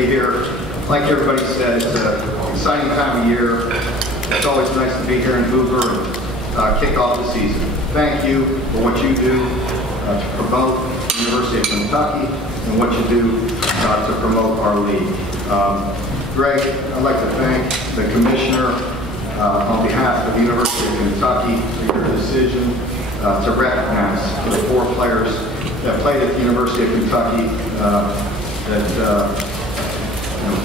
be here. Like everybody said, it's an exciting time of year. It's always nice to be here in Hoover and kick off the season. Thank you for what you do to promote the University of Kentucky and what you do to promote our league. Greg, I'd like to thank the Commissioner on behalf of the University of Kentucky for your decision to recognize the 4 players that played at the University of Kentucky that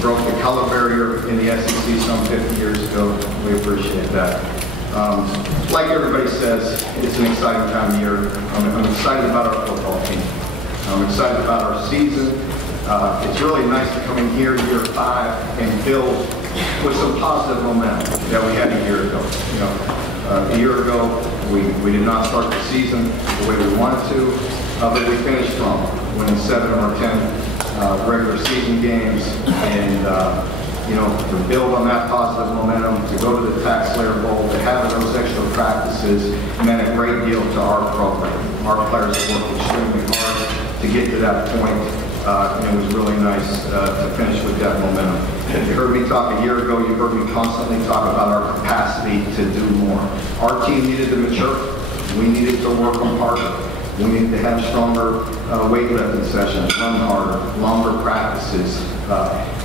broke the color barrier in the SEC some 50 years ago. We appreciate that. Like everybody says, it's an exciting time of year. I'm excited about our football team. I'm excited about our season. It's really nice to come in here year 5 and build with some positive momentum that we had a year ago. A year ago, we did not start the season the way we wanted to, but we finished strong, winning 7 of our 10 regular season games, and to build on that positive momentum, to go to the Tax-Slayer Bowl, to have those extra practices meant a great deal to our program. Our players worked extremely hard to get to that point. And it was really nice to finish with that momentum. You heard me talk a year ago, you heard me constantly talk about our capacity to do more. Our team needed to mature. We needed to work on harder. We needed to have stronger weightlifting sessions, run harder, longer practices,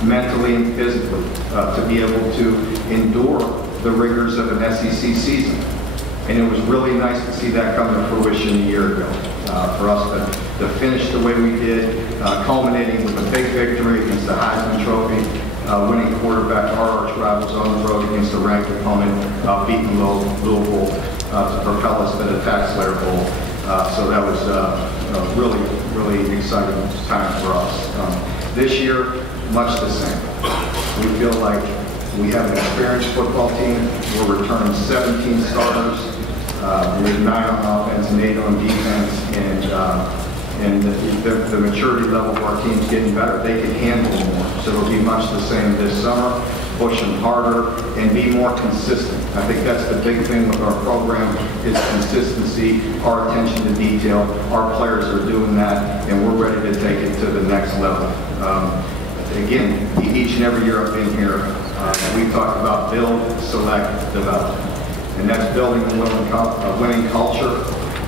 mentally and physically, to be able to endure the rigors of an SEC season. And it was really nice to see that come to fruition a year ago. For us to finish the way we did, culminating with a big victory against the Heisman Trophy, winning quarterback, our arch rivals on the road against a ranked opponent, beating Louisville to propel us to the Tax-Slayer Bowl. So that was a really, really exciting time for us. This year, much the same. We feel like we have an experienced football team. We're returning 17 starters. We have 9 on offense and 8 on defense, and the maturity level of our team's getting better. They can handle more. So it'll be much the same this summer, push them harder, and be more consistent. I think that's the big thing with our program is consistency, our attention to detail. Our players are doing that, and we're ready to take it to the next level. Again, each and every year I've been here, we talk about build, select, develop. And that's building a winning culture,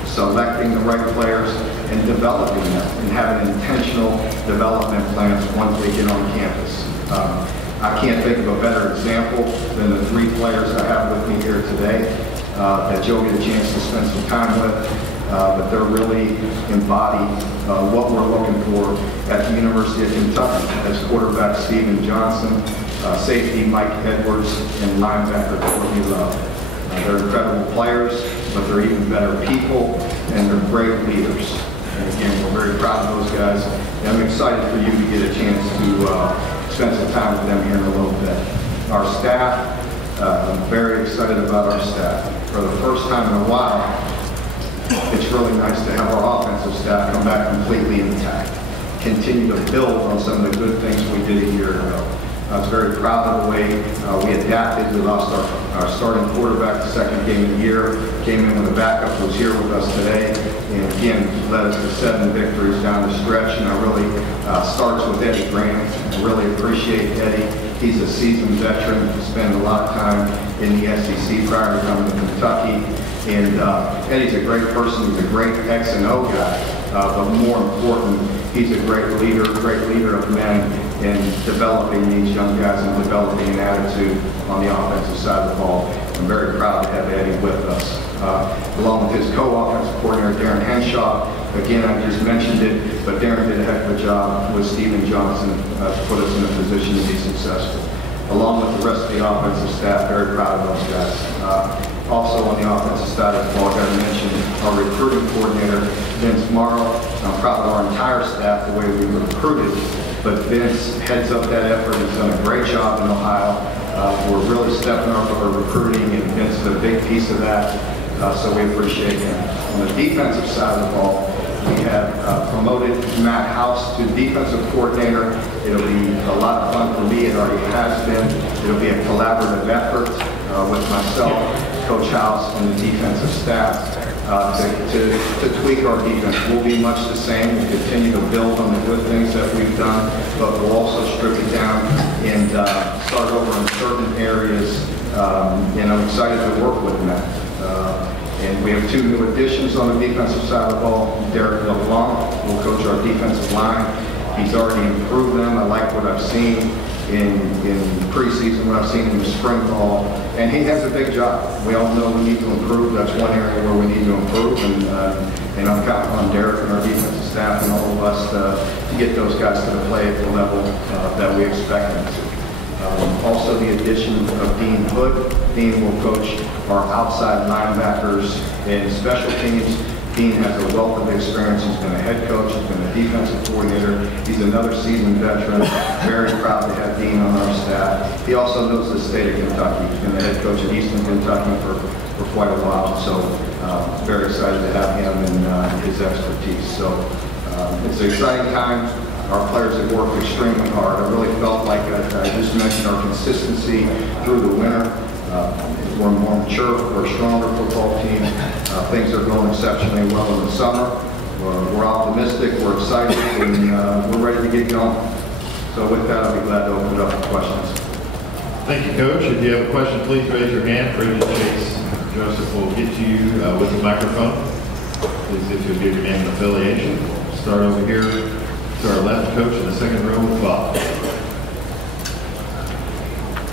selecting the right players, and developing them, and having intentional development plans once they get on campus. I can't think of a better example than the 3 players I have with me here today that you'll get a chance to spend some time with, but they're really embody what we're looking for at the University of Kentucky as quarterback Stephen Johnson, safety Mike Edwards, and linebacker Courtney Love. They're incredible players, but they're even better people, and they're great leaders. And again, we're very proud of those guys. And I'm excited for you to get a chance to spend some time with them here in a little bit. Our staff, I'm very excited about our staff. For the first time in a while, it's really nice to have our offensive staff come back completely intact, continue to build on some of the good things we did a year ago. I was very proud of the way we adapted. We lost our starting quarterback the second game of the year, came in with a backup who was here with us today, and again led us to 7 victories down the stretch. And I really starts with Eddie Grant. I really appreciate Eddie. He's a seasoned veteran. He spent a lot of time in the SEC prior to coming to Kentucky. And Eddie's a great person. He's a great X and O guy, but more important, he's a great leader of men in developing these young guys and developing an attitude on the offensive side of the ball. I'm very proud to have Eddie with us, along with his co-offensive coordinator, Darren Henshaw. Again, I just mentioned it, but Darren did a heck of a job with Stephen Johnson to put us in a position to be successful. Along with the rest of the offensive staff, very proud of those guys. Also on the offensive side of the ball, I got to mention our recruiting coordinator, Vince Morrow. I'm proud of our entire staff, the way we recruited, but Vince heads up that effort. He's done a great job in Ohio. We're really stepping up our recruiting, and Vince is a big piece of that, so we appreciate him. On the defensive side of the ball, we have promoted Matt House to defensive coordinator. It'll be a lot of fun for me. It already has been. It'll be a collaborative effort with myself, Coach House, and the defensive staff. to tweak our defense. We'll be much the same. We'll continue to build on the good things that we've done, but we'll also strip it down and start over in certain areas. And I'm excited to work with Matt. And we have 2 new additions on the defensive side of the ball. Derek LeBlanc will coach our defensive line. He's already improved them. I like what I've seen in preseason, what I've seen in the spring ball. And he has a big job. We all know we need to improve. That's one area where we need to improve. And I'm counting on Derek and our defensive staff and all of us to get those guys to play at the level that we expect them to. Also the addition of Dean Hood. Dean will coach our outside linebackers and special teams. Dean has a wealth of experience. He's been a head coach. He's been a defensive coordinator. He's another seasoned veteran. Very proud to have Dean on our staff. He also knows the state of Kentucky. He's been the head coach in Eastern Kentucky for quite a while. So very excited to have him and his expertise. So it's an exciting time. Our players have worked extremely hard. I really felt like I just mentioned our consistency through the winter. We're more mature, we're a stronger football team. Things are going exceptionally well in the summer. We're optimistic, we're excited, and we're ready to get going. So with that, I'll be glad to open it up for questions. Thank you, Coach. If you have a question, please raise your hand. Bridget Chase Joseph will get to you with the microphone. Please, if you'll give your name and affiliation. Start over here to our left, Coach, in the second row with Bob.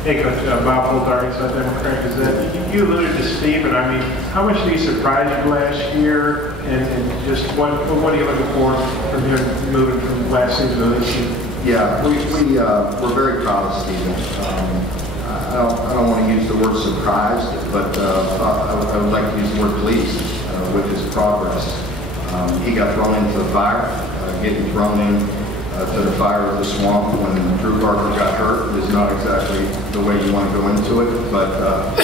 Hey, Coach, Bob Fuldarty, South Democrat Gazette. You alluded to Stephen. I mean, how much did he surprise you last year? And just what are you looking for from him moving from last season to this season? Yeah, we're very proud of Stephen. I don't want to use the word surprised, but I would like to use the word pleased with his progress. He got thrown into the fire, getting thrown in to the fire of the swamp when Drew Barker got hurt is not exactly the way you want to go into it. But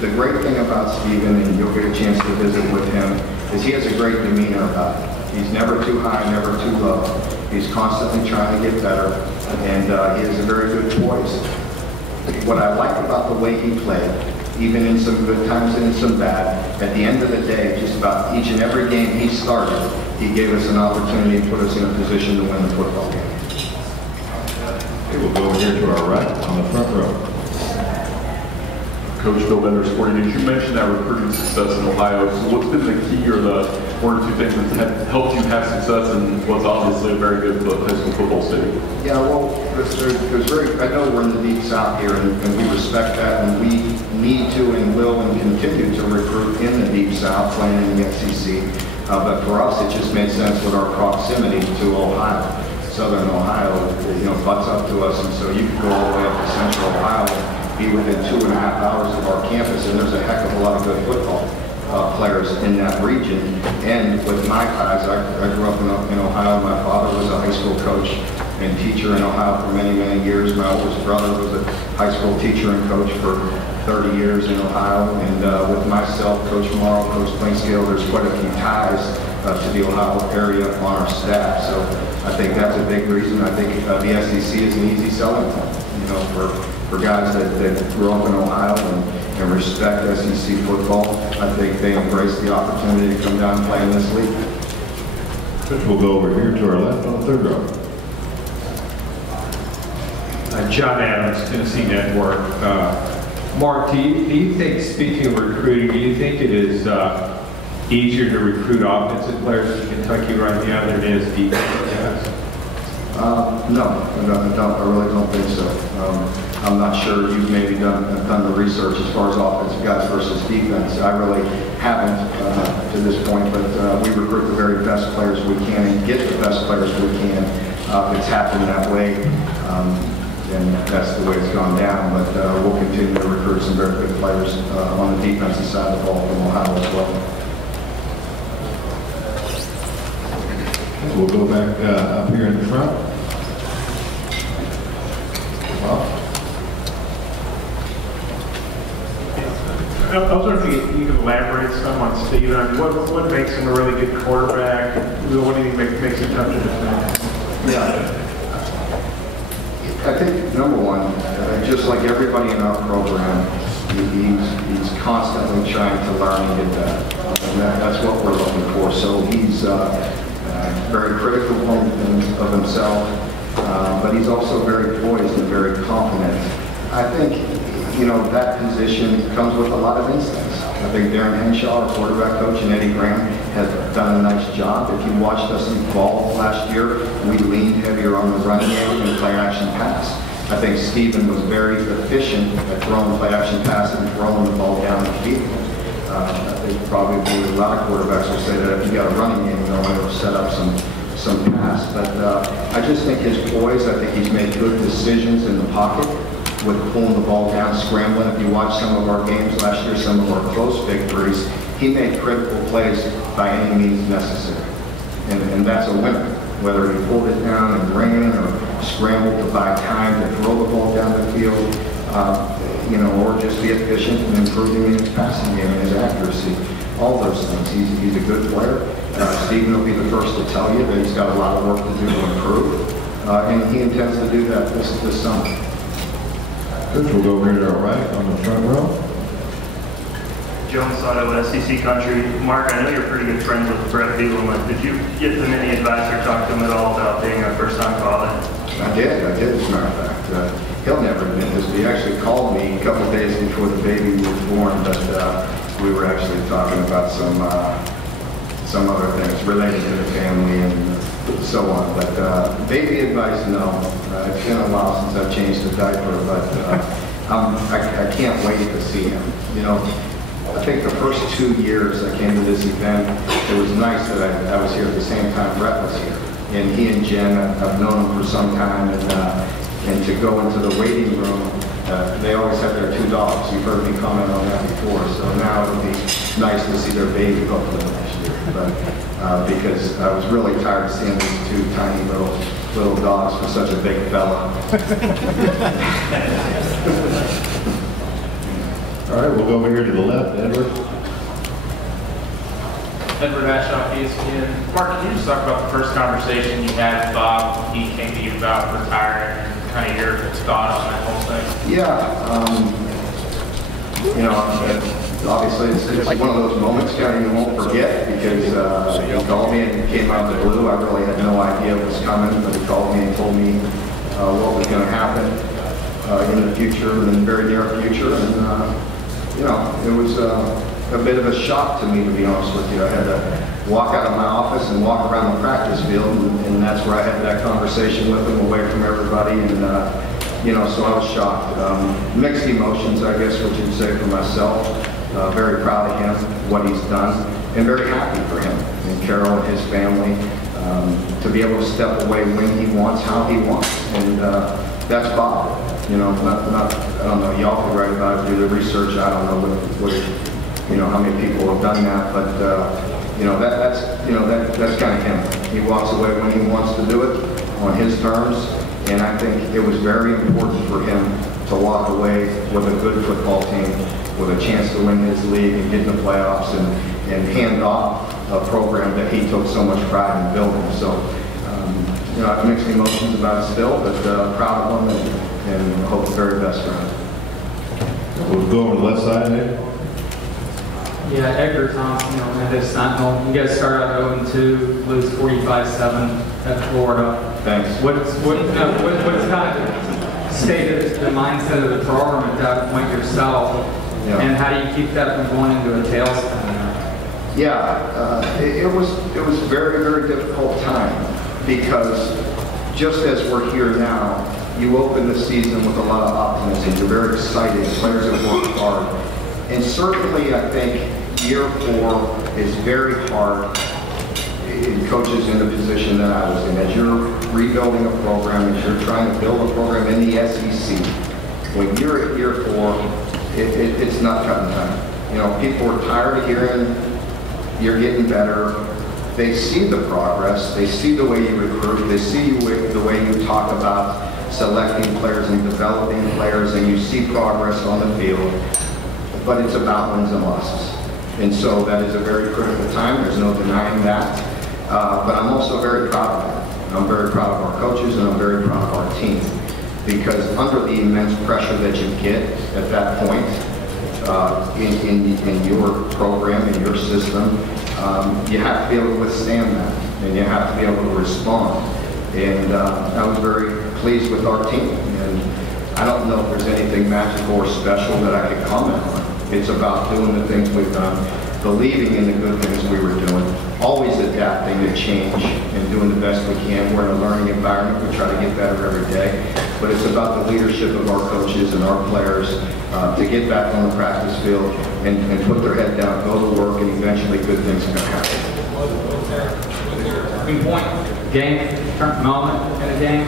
the great thing about Stephen, and you'll get a chance to visit with him, is he has a great demeanor about it. He's never too high, never too low. He's constantly trying to get better, and he has a very good voice. What I like about the way he played, even in some good times and in some bad, at the end of the day, just about each and every game he started, he gave us an opportunity and put us in a position to win the football game. Okay, we'll go over here to our right on the front row. Coach Bill Bender, Sporting News. You mentioned that recruiting success in Ohio. So what's been the key or the 1 or 2 things that have helped you have success in what's obviously a very good high school football city? Yeah, well, I know we're in the Deep South here, and we respect that, and we need to and will and continue to recruit in the Deep South, playing in the SEC. But for us, it just made sense with our proximity to Ohio. Southern Ohio, butts up to us, and so you can go all the way up to Central Ohio and be within 2.5 hours of our campus, and there's a heck of a lot of good football players in that region. And with my ties, I grew up in Ohio. My father was a high school coach and teacher in Ohio for many, many years. My oldest brother was a high school teacher and coach for 30 years in Ohio. And with myself, Coach Morrow, Coach Plainscale, there's quite a few ties to the Ohio area on our staff. So I think that's a big reason. I think the SEC is an easy selling point, for guys that grew up in Ohio and respect SEC football. I think they embrace the opportunity to come down and play in this league. Coach, we'll go over here to our left on the third row. John Adams, Tennessee Network. Mark, do you think, speaking of recruiting, do you think it is easier to recruit offensive players in Kentucky right now than it is defensive guys? No, I really don't think so. I'm not sure you've maybe done the research as far as offensive guys versus defense. I really haven't to this point, but we recruit the very best players we can and get the best players we can. It's happened that way, and that's the way it's gone down. But we'll continue to recruit some very good players on the defensive side of the ball from Ohio as well. We'll go back up here in the front. I was wondering if you could elaborate some on Stephen. I mean, what makes him a really good quarterback? What do you think makes him tough to defend? Yeah. I think, number one, just like everybody in our program, He's constantly trying to learn and get better. And that's what we're looking for. So he's very critical of himself, but he's also very poised and very confident. I think, that position comes with a lot of instincts. I think Darren Henshaw, our quarterback coach, and Eddie Graham have done a nice job. If you watched us evolve last year, we leaned heavier on the running game and play action pass. I think Stephen was very efficient at throwing play action pass and throwing the ball down the field. I think probably a lot of quarterbacks will say that if you got a running game, it'll set up some pass. But I just think his poise, I think he's made good decisions in the pocket with pulling the ball down, scrambling. If you watch some of our games last year, some of our close victories, he made critical plays by any means necessary. And that's a winner. Whether he pulled it down and ran or scrambled to buy time to throw the ball down the field, or just be efficient and improving in his passing game and his accuracy. All those things. He's a good player. Stephen will be the first to tell you that he's got a lot of work to do to improve, and he intends to do that this summer. Coach, we'll go over here to our right on the front row. Joan Sato, SEC Country. Mark, I know you're pretty good friends with Brett Bielema. Did you give them any advice or talk to them at all about being a first-time father? I did, as a matter of fact. He'll never admit this, but he actually called me a couple of days before the baby was born, but we were actually talking about some other things related to the family and so on. But baby advice, no. It's been a while since I've changed the diaper, but I can't wait to see him. I think the first 2 years I came to this event, it was nice that I was here at the same time Brett was here. And he and Jen, I've known them for some time, and to go into the waiting room, they always have their 2 dogs. You've heard me comment on that before. So now it'll be nice to see their baby hopefully next year. But because I was really tired of seeing these 2 tiny little dogs for such a big fella. All right, we'll go over here to the left. Edward. Edward Ashoff, ESPN. Mark, can you just talk about the first conversation you had with Bob when he came to you about retiring and kind of your thought on that whole thing? Yeah, obviously it's one of those moments you won't forget because he called me and it came out of the blue. I really had no idea what was coming, but he called me and told me what was going to happen in the future, in the very near future. And, it was a bit of a shock to me, to be honest with you. I had to walk out of my office and walk around the practice field, and that's where I had that conversation with him away from everybody. And, so I was shocked. Mixed emotions, I guess, what you'd say for myself. Very proud of him, what he's done, and very happy for him and Carol and his family to be able to step away when he wants, how he wants. And that's Bob. I don't know, y'all can write about it, do the research. I don't know what how many people have done that, but that's kind of him. He walks away when he wants to do it on his terms, and I think it was very important for him to walk away with a good football team, with a chance to win his league and get in the playoffs and hand off a program that he took so much pride in building. So, I have mixed emotions about it still, but proud of him and hope the very best for him. We'll go over the left side there. Yeah, Edgar Thompson, Memphis Sentinel. You guys start out 0-2, lose 45-7 at Florida. Thanks. What's kind of stated the mindset of the program at that point yourself, and how do you keep that from going into a tailspin? Yeah, it was a very, very difficult time because just as we're here now, you open the season with a lot of optimism. You're very excited. Players have worked hard. And certainly, I think year 4 is very hard in coaches in the position that I was in. As you're rebuilding a program, as you're trying to build a program in the SEC, when you're at year 4, it's not cutting time. People are tired of hearing you're getting better. They see the progress. They see the way you recruit. They see the way you talk about selecting players and developing players, and you see progress on the field. But it's about wins and losses. And so that is a very critical time. There's no denying that. But I'm also very proud of that. I'm very proud of our coaches, and I'm very proud of our team. Because under the immense pressure that you get at that point, in your program, in your system, you have to be able to withstand that, and you have to be able to respond. And I was very pleased with our team. And I don't know if there's anything magical or special that I could comment on. It's about doing the things we've done, believing in the good things we were doing, always adapting to change and doing the best we can. We're in a learning environment. We try to get better every day. But it's about the leadership of our coaches and our players to get back on the practice field and put their head down, go to work, and eventually good things are going to happen. Turning point, game, turn moment in a game,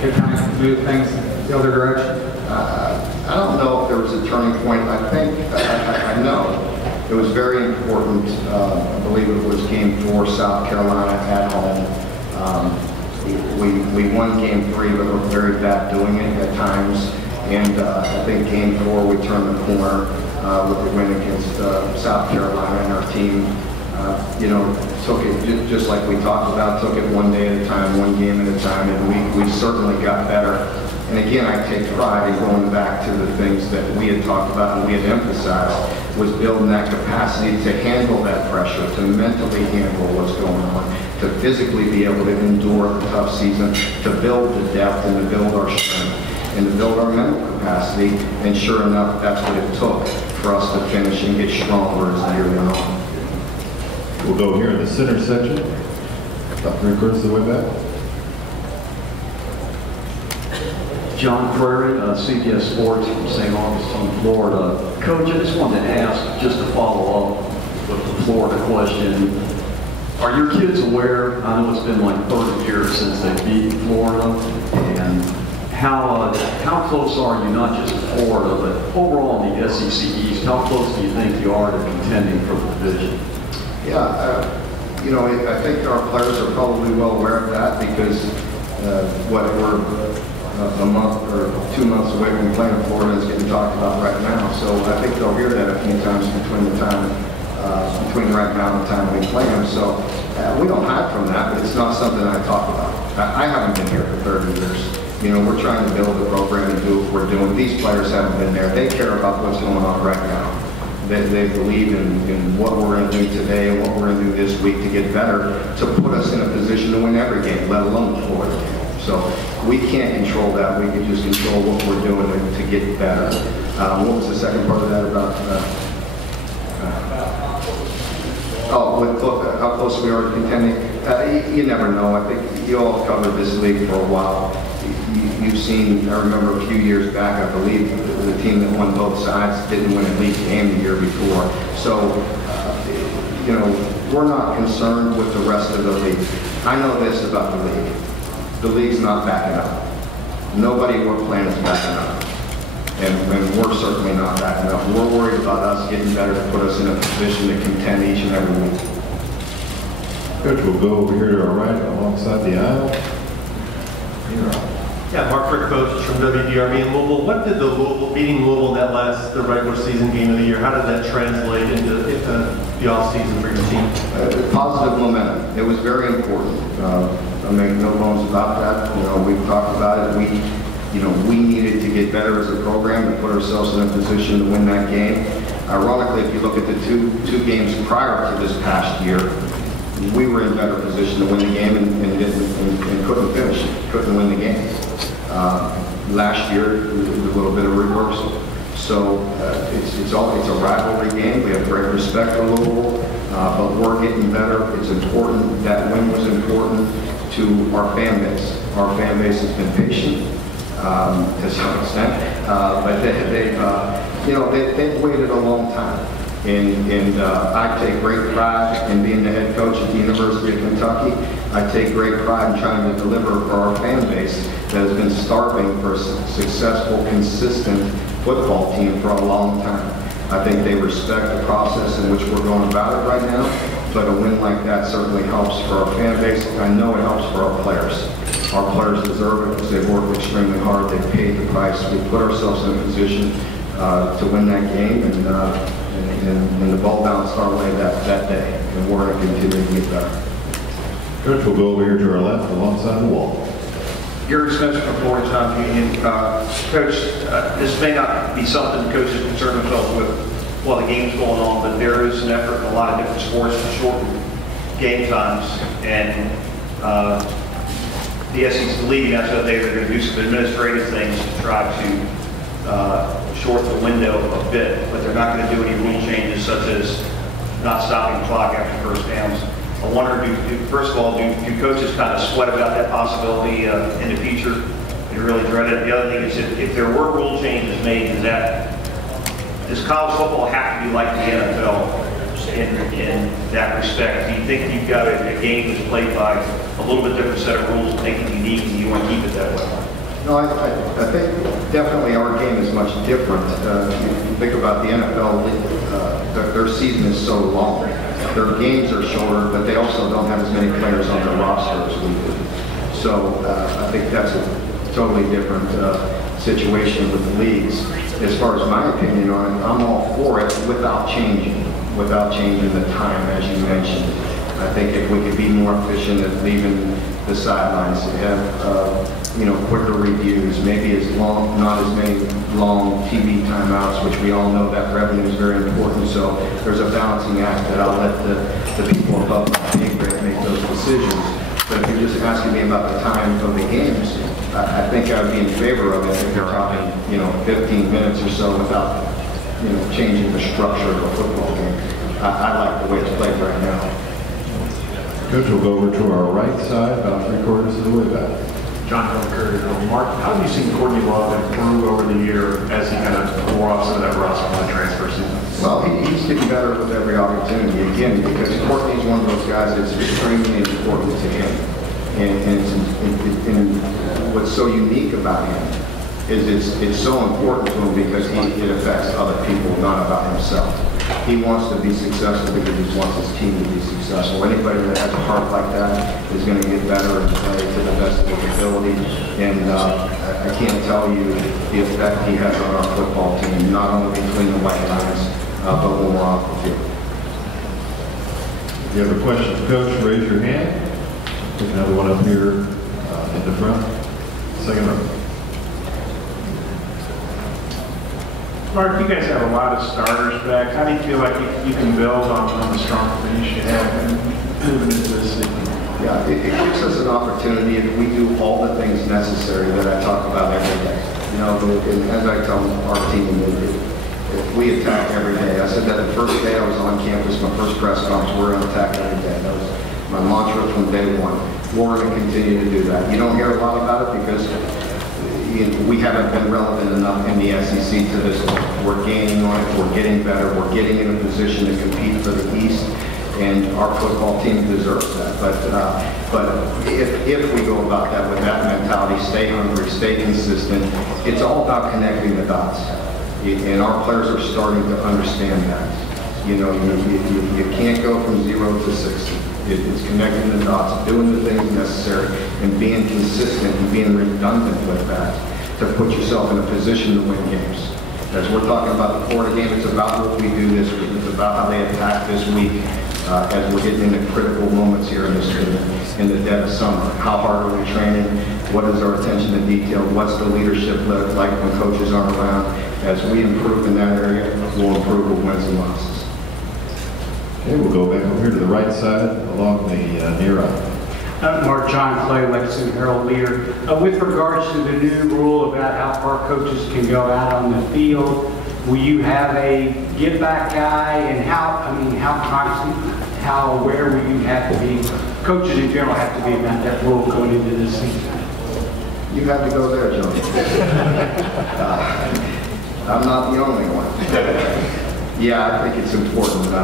could kind of move things the other direction? I don't know if there was a turning point. I think, I know, it was very important. I believe it was game 4, South Carolina at home. We won game 3, but looked very bad doing it at times. And I think game 4, we turned the corner with the win against South Carolina, and our team, took it just like we talked about, took it one day at a time, one game at a time, and we certainly got better. And again, I take pride in going back to the things that we had talked about and we had emphasized, was building that capacity to handle that pressure, to mentally handle what's going on, to physically be able to endure the tough season, to build the depth and to build our strength, and to build our mental capacity. And sure enough, that's what it took for us to finish and get stronger as the year went on. We'll go here in the center section. About 3/4 of the way back. John Prairie, CBS Sports from St. Augustine, Florida. Coach, I just wanted to ask, just to follow up with the Florida question, are your kids aware, I know it's been like 30 years since they beat Florida, and how close are you, not just to Florida, but overall in the SEC East, how close do you think you are to contending for the division? Yeah, I think our players are probably well aware of that because we're a month or 2 months away from playing Florida is getting talked about right now. So I think they'll hear that a few times between right now and the time we play them. So we don't hide from that, but it's not something I talk about. I haven't been here for 30 years. We're trying to build a program and do what we're doing. These players haven't been there. They care about what's going on right now. They believe in what we're going to do today and what we're going to do this week to get better, to put us in a position to win every game, let alone the Florida game. So we can't control that. We can just control what we're doing to get better. What was the second part of that about? How close we are to contending? You never know. I think you all covered this league for a while. You've seen, I remember a few years back, I believe, the team that won both sides didn't win a league game the year before. So, we're not concerned with the rest of the league. I know this about the league. The league's not backing up. Nobody we're playing is backing up. And we're certainly not backing up. We're worried about us getting better to put us in a position to contend each and every week. Coach, we'll go over here to our right alongside the aisle. Yeah, Mark Stoops from WDRB in Louisville. What did beating Louisville in the regular season game of the year, how did that translate into the off-season for your team? Positive momentum. It was very important. I make no bones about that. We've talked about it. We needed to get better as a program to put ourselves in a position to win that game. Ironically, if you look at the two games prior to this past year, we were in better position to win the game and couldn't finish it, couldn't win the game. Last year, it was a little bit of reversal. So it's a rivalry game. We have great respect for Louisville, but we're getting better. It's important. That win was important to our fan base. Our fan base has been patient to some extent, but they've waited a long time. And I take great pride in being the head coach at the University of Kentucky. I take great pride in trying to deliver for our fan base that has been starving for a successful, consistent football team for a long time. I think they respect the process in which we're going about it right now, but a win like that certainly helps for our fan base. I know it helps for our players. Our players deserve it because they've worked extremely hard. They've paid the price. We put ourselves in a position to win that game, and the ball bounced our way that day, and we're going to continue to get better. Coach, we'll go over here to our left alongside the wall. Gary Smith from Florida Union. Coach, this may not be something the coaches concern themselves with while the game's going on, but there is an effort in a lot of different sports to shorten game times. And the SEC league announced the other day they're going to do some administrative things to try to shorten the window a bit, but they're not going to do any rule changes such as not stopping the clock after first downs. I wonder, first of all, do coaches kind of sweat about that possibility in the future? They really dread it. The other thing is if there were rule changes made, does college football have to be like the NFL in that respect? Do you think you've got a game that's played by a little bit different set of rules, make it unique, and you want to keep it that way? No, I think definitely our game is much different. If you think about the NFL, their season is so long. Their games are shorter, but they also don't have as many players on their roster as we do. So I think that's a totally different situation with the leagues. As far as my opinion on it, I'm all for it without changing the time, as you mentioned. I think if we could be more efficient at leaving the sidelines, have quicker reviews, maybe not as many long TV timeouts, which we all know that revenue is very important. So there's a balancing act that I'll let the people above my pay grade make those decisions. But if you're just asking me about the time of the games, I think I would be in favor of it if you're talking, 15 minutes or so without, changing the structure of a football game. I like the way it's played right now. Coach, we'll go over to our right side, about 3/4 of the way back. John Curry. Mark, how have you seen Courtney Love improve over the year as he kind of wore off some of that rust from the transfer season? Well, he's getting better with every opportunity, again, because Courtney's one of those guys that's extremely important to him. And what's so unique about him is it's so important to him because it affects other people, not about himself. He wants to be successful because he wants his team to be successful. Anybody that has a heart like that is going to get better and play to the best of his ability. And I can't tell you the effect he has on our football team, not only between the white lines, but when we're off the field. If you have a question for Coach, raise your hand. There's another one up here in the front. Second row. Mark, you guys have a lot of starters back. How do you feel like you can build on the strong finish you have and moving into this season? Yeah, it gives us an opportunity if we do all the things necessary that I talk about every day. And as I tell our team, if we attack every day, I said that the first day I was on campus, my first press conference, we're going to attack every day. That was my mantra from day one. We're going to continue to do that. You don't hear a lot about it because we haven't been relevant enough in the SEC to this point. We're gaining on it, we're getting better, we're getting in a position to compete for the East, and our football team deserves that. But if we go about that with that mentality, stay hungry, stay consistent, it's all about connecting the dots. And our players are starting to understand that. You can't go from 0 to 60. It's connecting the dots, doing the things necessary, and being consistent and being redundant with that to put yourself in a position to win games. As we're talking about the Florida game, it's about what we do this week. It's about how they attack this week as we're getting into critical moments here in the dead of summer. How hard are we training? What is our attention to detail? What's the leadership like when coaches aren't around? As we improve in that area, we'll improve with wins and losses. Okay, we'll go back over here to the right side along the near aisle. Mark, John Clay, Lexington Herald Leader. With regards to the new rule about how far coaches can go out on the field, will you have a give back guy, and how aware will you have to be? Coaches in general have to be about that rule going into this season. You have to go there, John. I'm not the only one. Yeah, I think it's important. I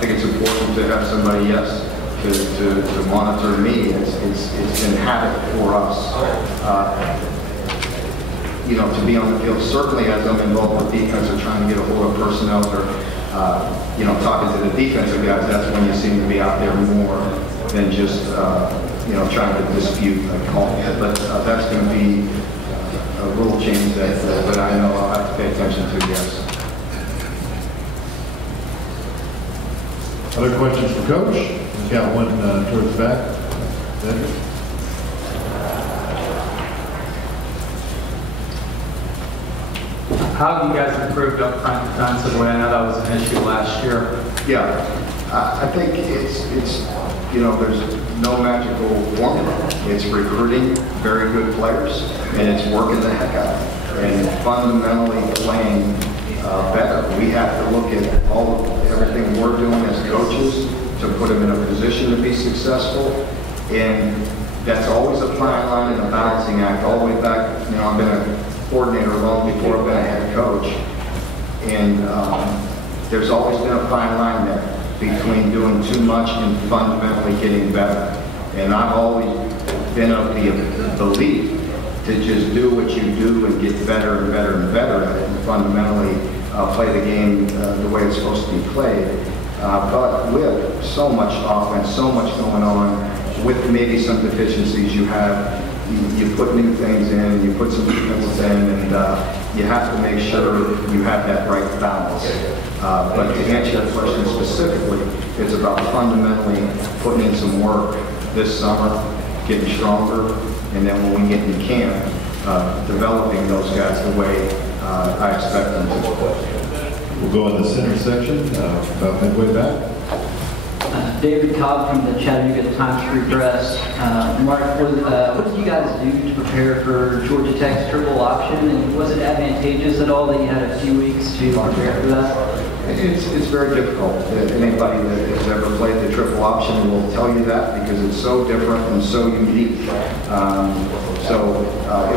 think it's important to have somebody, yes, to monitor me. It's been habit for us, to be on the field. Certainly, as I'm involved with defense or trying to get a hold of personnel or, talking to the defensive guys, that's when you seem to be out there more than just, trying to dispute a call. But that's going to be a rule change that I know I'll have to pay attention to, yes. Other questions for Coach? We've got one towards the back. How have you guys improved up front defensively? I know that was an issue last year. Yeah, I think it's there's no magical formula. It's recruiting very good players, and it's working the heck out of it, and fundamentally playing better. We have to look at everything we're doing as coaches to put them in a position to be successful, and that's always a fine line and a balancing act all the way back. I've been a coordinator long before I've been a head coach, and there's always been a fine line there between doing too much and fundamentally getting better. And I've always been of the belief to just do what you do and get better and better and better at it, and fundamentally play the game the way it's supposed to be played. But with so much offense, so much going on, with maybe some deficiencies you have, you put new things in, you put some defenses in, and you have to make sure you have that right balance. But to answer your question specifically, it's about fundamentally putting in some work this summer, getting stronger, and then when we get in camp, developing those guys the way I expect them to. We'll go in the center section, about midway back. David Cobb from the Chattanooga Times Free Press. Mark, what did you guys do to prepare for Georgia Tech's triple option, and was it advantageous at all that you had a few weeks to prepare for that? It's very difficult. Anybody that has ever played the triple option will tell you that, because it's so different and so unique. It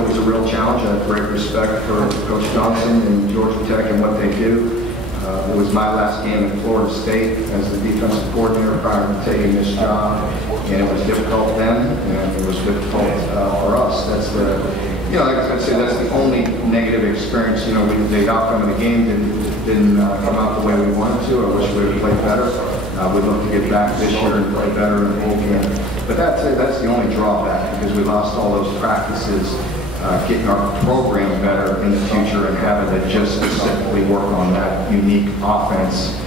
was a real challenge. I have great respect for Coach Johnson and Georgia Tech and what they do. It was my last game at Florida State as the defensive coordinator prior to taking this job, and it was difficult then, and it was difficult for us. That's like I said, that's the only negative experience. The outcome of the game didn't come out the way we wanted to. I wish we would have played better. We'd love to get back this year and play better in the whole game. But that's the only drawback, because we lost all those practices, getting our program better in the future and having to just specifically work on that unique offense.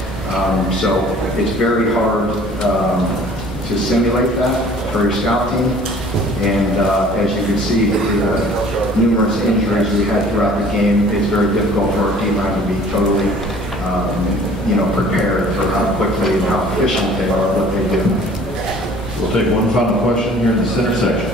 So it's very hard to simulate that for your scout team. And as you can see, with the numerous injuries we had throughout the game, it's very difficult for our D-line to be totally prepared for how quickly and how efficient they are at what they do. We'll take one final question here in the center section.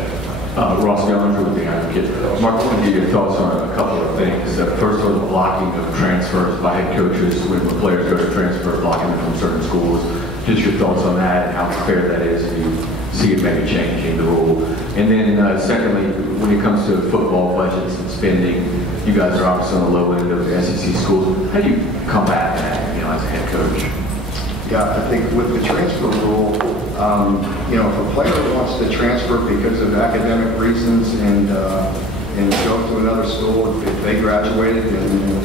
Ross Gallagher with the Advocate. Mark, I want to get your thoughts on a couple of things. First of all, the blocking of transfers by head coaches when the players go to transfer, blocking them from certain schools. Just your thoughts on that and how fair that is, and you see it maybe changing the rule. And then secondly, when it comes to football budgets and spending, you guys are obviously on the low end of the SEC schools. How do you combat that, as a head coach? Yeah, I think with the transfer rule, if a player wants to transfer because of academic reasons and go to another school, if they graduated and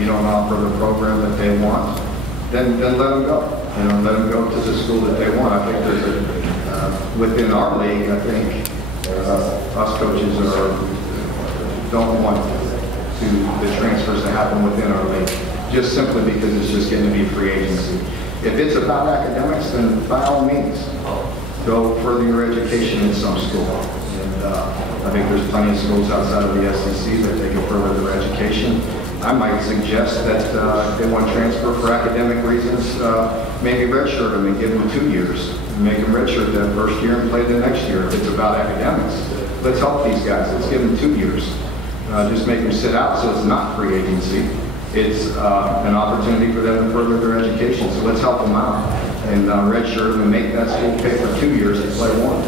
you don't offer the program that they want, then let them go. Let them go to the school that they want. I think there's within our league, I think us coaches don't want the transfers to happen within our league, just simply because it's just getting to be free agency. If it's about academics, then by all means, go further your education in some school. And I think there's plenty of schools outside of the SEC that they can further their education. I might suggest that if they want to transfer for academic reasons, maybe redshirt them and give them 2 years. Make them redshirt that first year and play the next year if it's about academics. Let's help these guys. Let's give them 2 years. Just make them sit out so it's not free agency. It's an opportunity for them to further their education. So let's help them out and redshirt them and make that school pay for 2 years to play one.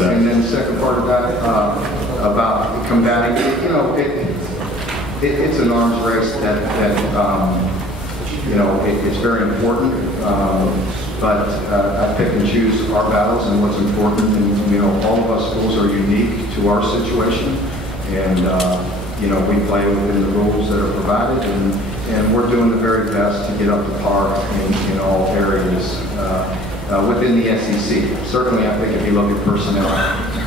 And then the second part of that about combating, it's an arms race that it's very important. But I pick and choose our battles and what's important. And all of us schools are unique to our situation, and we play within the rules that are provided, and we're doing the very best to get up to par in all areas within the SEC. Certainly, I think if you look at personnel,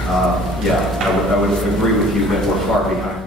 I would agree with you that we're far behind.